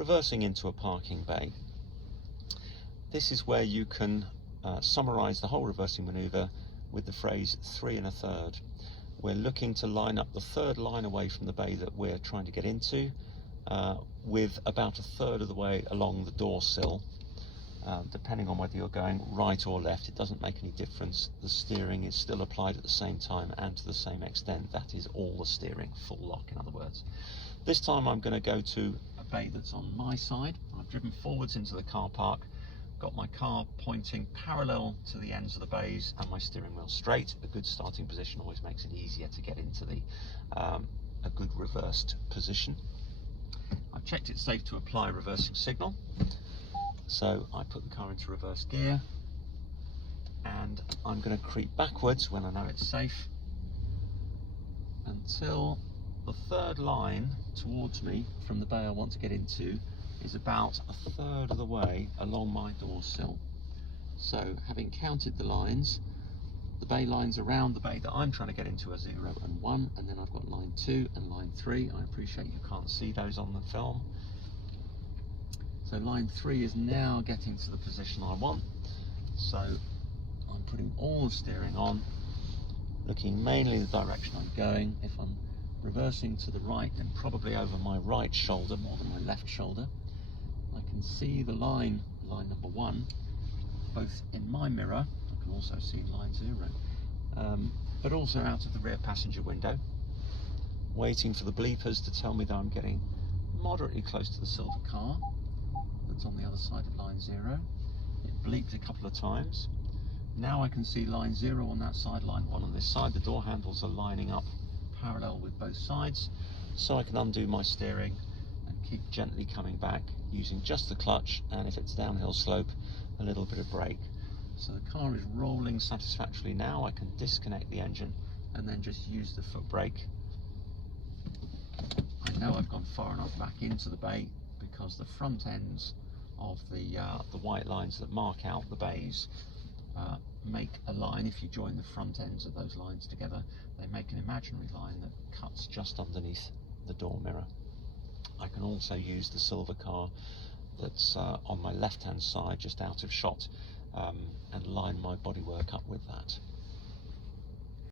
reversing into a parking bay. This is where you can summarize the whole reversing maneuver with the phrase 3 1/3. We're looking to line up the third line away from the bay that we're trying to get into, with about 1/3 of the way along the door sill. Depending on whether you're going right or left, it doesn't make any difference. The steering is still applied at the same time and to the same extent. That is all the steering, full lock in other words. This time I'm going to go to a bay that's on my side. I've driven forwards into the car park, got my car pointing parallel to the ends of the bays and my steering wheel straight. A good starting position always makes it easier to get into a good reversed position. I've checked it's safe to apply reversing signal. So I put the car into reverse gear and I'm going to creep backwards when I know it's safe until the third line towards me from the bay I want to get into is about 1/3 of the way along my door sill. So having counted the lines, the bay lines around the bay that I'm trying to get into are 0 and 1, and then I've got line 2 and line 3. I appreciate you can't see those on the film. So line 3 is now getting to the position I want. So I'm putting all the steering on, looking mainly the direction I'm going. If I'm reversing to the right, then probably over my right shoulder more than my left shoulder. I can see the line number 1, both in my mirror. I can also see line 0, but also out of the rear passenger window. Waiting for the bleepers to tell me that I'm getting moderately close to the silver car that's on the other side of line 0. It bleeped a couple of times. Now I can see line 0 on that side, line 1 on this side. The door handles are lining up parallel with both sides, so I can undo my steering and keep gently coming back using just the clutch, and if it's downhill slope, a little bit of brake. So the car is rolling satisfactorily now. I can disconnect the engine and then just use the foot brake. I know I've gone far enough back into the bay because the front ends of the white lines that mark out the bays make a line. If you join the front ends of those lines together, they make an imaginary line that cuts just underneath the door mirror. I can also use the silver car that's on my left hand side, just out of shot, and line my bodywork up with that.